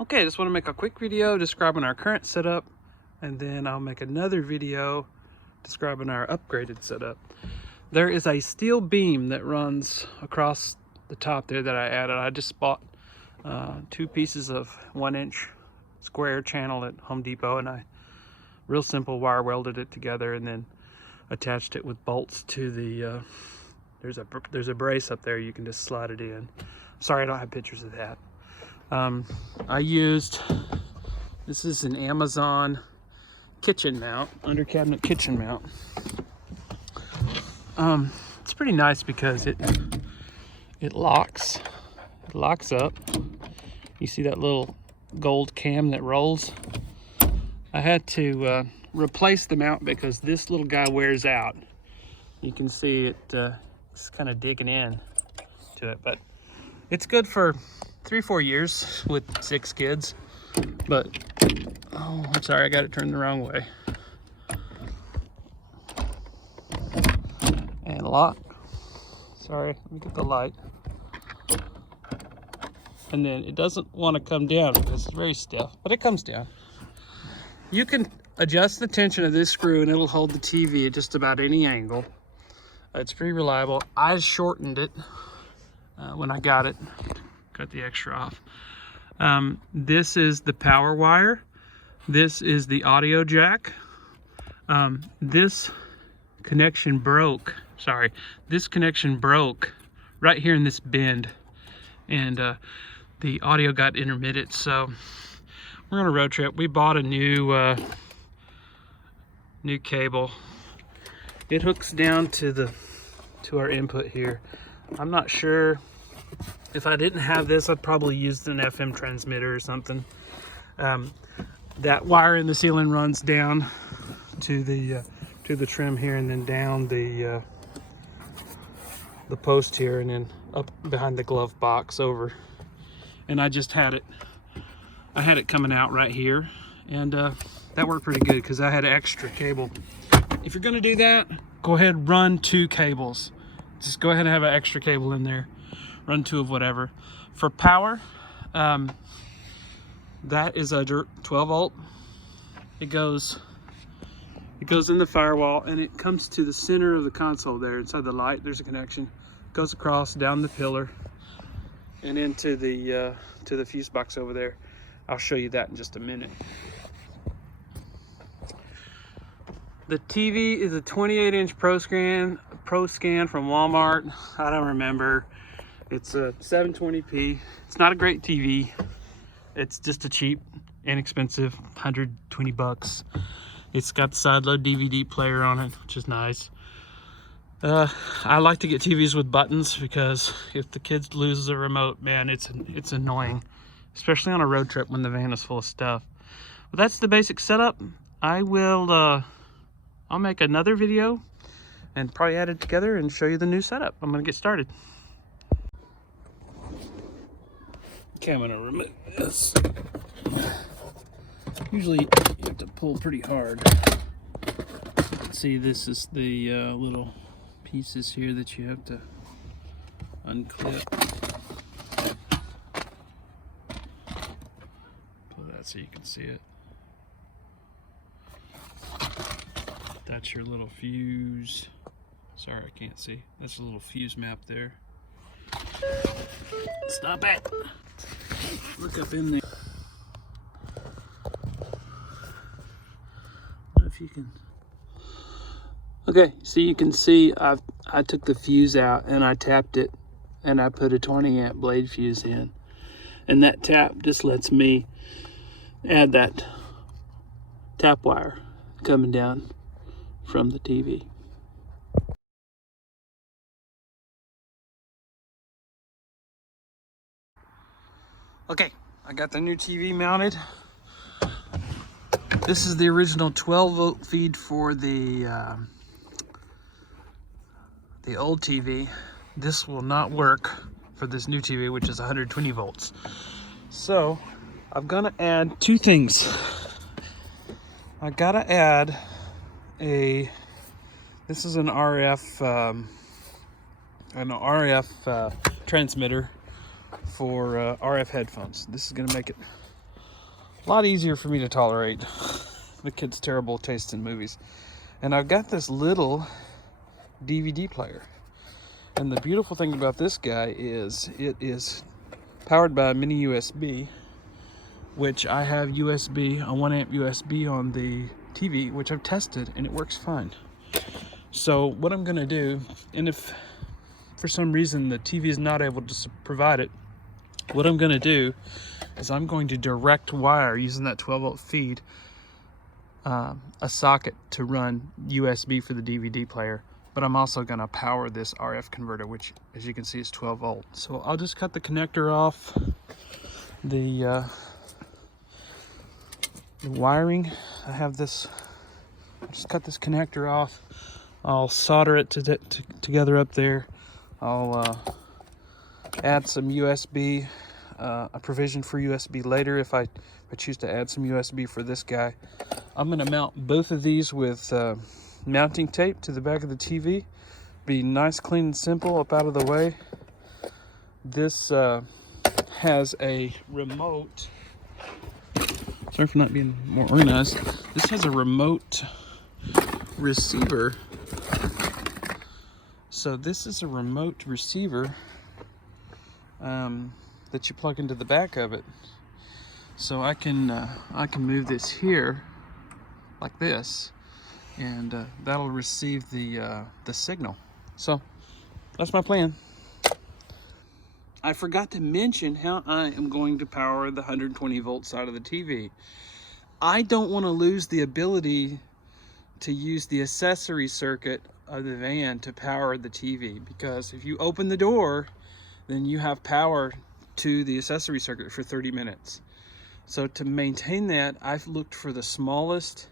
Okay, I just want to make a quick video describing our current setup, and then I'll make another video describing our upgraded setup. There is a steel beam that runs across the top there that I added. I just bought 2 pieces of 1-inch square channel at Home Depot, and I real simple wire welded it together and then attached it with bolts to the there's a brace up there. You can just slide it in. Sorry, I don't have pictures of that. I used, this is an Amazon kitchen mount, under cabinet kitchen mount. It's pretty nice because it locks up. You see that little gold cam that rolls? I had to replace the mount because this little guy wears out. You can see it's kind of digging in to it, but it's good for 3-4 years with 6 kids. But oh, I'm sorry, I got it turned the wrong way. And lock. Sorry, let me get the light. And then it doesn't want to come down because it's very stiff, but it comes down. You can adjust the tension of this screw and it'll hold the TV at just about any angle. It's pretty reliable. I shortened it when I got it. Cut the extra off. This is the power wire. This is the audio jack. This connection broke. Sorry, this connection broke right here in this bend, and the audio got intermittent. So we're on a road trip. We bought a new cable. It hooks down to our input here. I'm not sure. If I didn't have this, I'd probably use an FM transmitter or something. That wire in the ceiling runs down to the trim here, and then down the post here, and then up behind the glove box over. And I just had it. I had it coming out right here, and that worked pretty good because I had extra cable. If you're gonna do that, go ahead and run 2 cables. Just go ahead and have an extra cable in there. Run 2 of whatever. For power, that is a 12 volt. It goes in the firewall, and it comes to the center of the console there inside the light. There's a connection. It goes across down the pillar and into the to the fuse box over there. I'll show you that in just a minute. The TV is a 28-inch Pro Scan from Walmart. I don't remember. It's a 720p. It's not a great TV. It's just a cheap, inexpensive, 120 bucks. It's got the side-load DVD player on it, which is nice. I like to get TVs with buttons because if the kids lose the remote, man, it's annoying, especially on a road trip when the van is full of stuff. But that's the basic setup. I'll make another video and probably add it together and show you the new setup. I'm gonna get started. Okay, I'm gonna remove this. Usually you have to pull pretty hard. See, this is the little pieces here that you have to unclip. Pull that so you can see it. That's your little fuse. Sorry, I can't see. That's a little fuse map there. Stop it! Look up in there. If you can. Okay, so you can see I took the fuse out and I tapped it, and I put a 20 amp blade fuse in, and that tap just lets me add that tap wire coming down from the TV. Okay, I got the new TV mounted. This is the original 12 volt feed for the old TV. This will not work for this new TV, which is 120 volts. So I'm gonna add 2 things. I gotta add this is an RF transmitter for RF headphones. This is gonna make it A lot easier for me to tolerate the kid's terrible taste in movies. And I've got this little DVD player. And the beautiful thing about this guy is it is powered by a mini USB, which I have USB, a 1 amp USB on the TV, which I've tested and it works fine. So what I'm gonna do, and if for some reason the TV is not able to provide it, what I'm gonna do is I'm going to direct wire using that 12 volt feed a socket to run USB for the DVD player, but I'm also gonna power this RF converter, which as you can see is 12 volt. So I'll just cut the connector off the wiring. I have this, I'll just cut this connector off. I'll solder it together up there. I'll add some USB, a provision for USB later if I choose to add some USB for this guy. I'm going to mount both of these with mounting tape to the back of the TV. Be nice, clean, and simple, up out of the way. This has a remote. Sorry for not being more organized. This has a remote receiver. So this is a remote receiver that you plug into the back of it. So I can move this here like this, and that'll receive the signal. So that's my plan. I forgot to mention how I am going to power the 120 volt side of the TV. I don't want to lose the ability to use the accessory circuit of the van to power the TV, because if you open the door, then you have power to the accessory circuit for 30 minutes. So to maintain that, I've looked for the smallest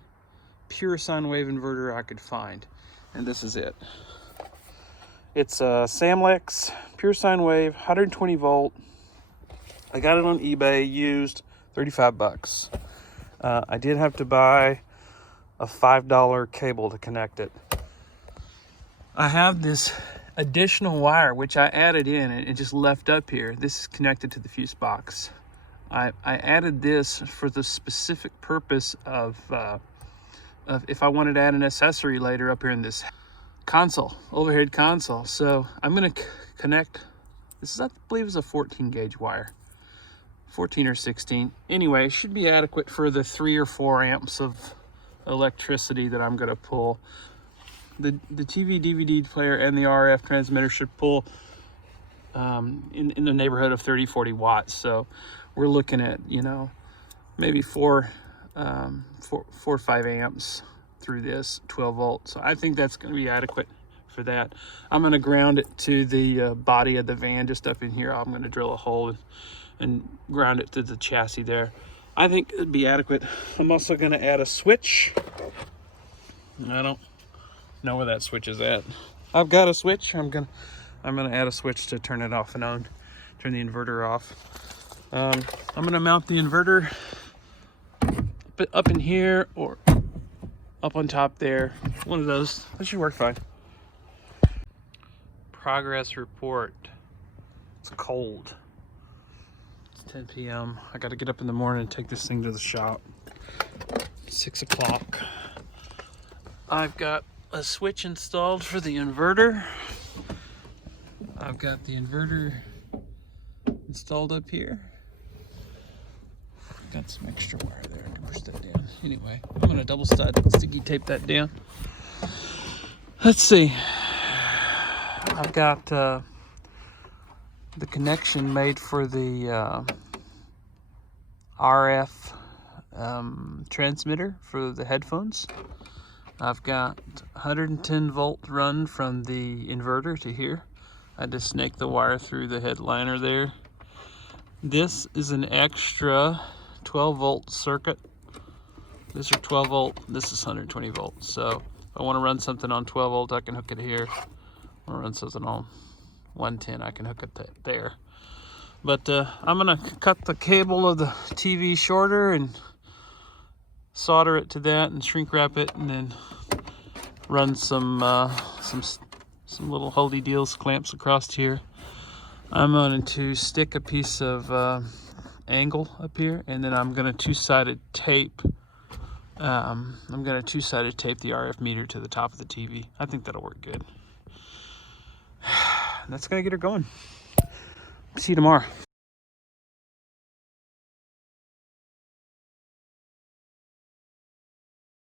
pure sine wave inverter I could find, and this is it. It's a Samlex pure sine wave 120 volt. I got it on eBay used, 35 bucks. I did have to buy a $5 cable to connect it. I have this additional wire which I added in and just left up here. This is connected to the fuse box. I added this for the specific purpose of if I wanted to add an accessory later up here in this console, overhead console. So I'm going to connect, this is, I believe is a 14 gauge wire, 14 or 16. Anyway, it should be adequate for the 3 or 4 amps of electricity that I'm going to pull. The TV, DVD player, and the RF transmitter should pull in the neighborhood of 30-40 watts. So we're looking at, you know, maybe 4 or 5 amps through this 12 volt. So I think that's going to be adequate for that. I'm going to ground it to the body of the van just up in here. I'm going to drill a hole and ground it to the chassis there. I think it'd be adequate. I'm also going to add a switch. I don't know where that switch is at. I've got a switch. I'm gonna add a switch to turn it off and on, turn the inverter off. I'm gonna mount the inverter up in here or up on top there. One of those. That should work fine. Progress report. It's cold. It's 10 p.m. I got to get up in the morning and take this thing to the shop. 6 o'clock. I've got a switch installed for the inverter. I've got the inverter installed up here. Got some extra wire there. I can push that down. Anyway, I'm going to double sticky tape that down. Let's see. I've got the connection made for the RF transmitter for the headphones. I've got 110 volt run from the inverter to here. I just snaked the wire through the headliner there. This is an extra 12 volt circuit. This is 12 volt, this is 120 volts. So if I want to run something on 12 volt, I can hook it here. If I want to run something on 110, I can hook it there. But I'm gonna cut the cable of the TV shorter and solder it to that and shrink wrap it, and then run some little holdy deals clamps across here. I'm going to stick a piece of angle up here, and then I'm gonna two-sided tape. I'm gonna two-sided tape the RF meter to the top of the TV. I think that'll work good. That's gonna get her going. See you tomorrow.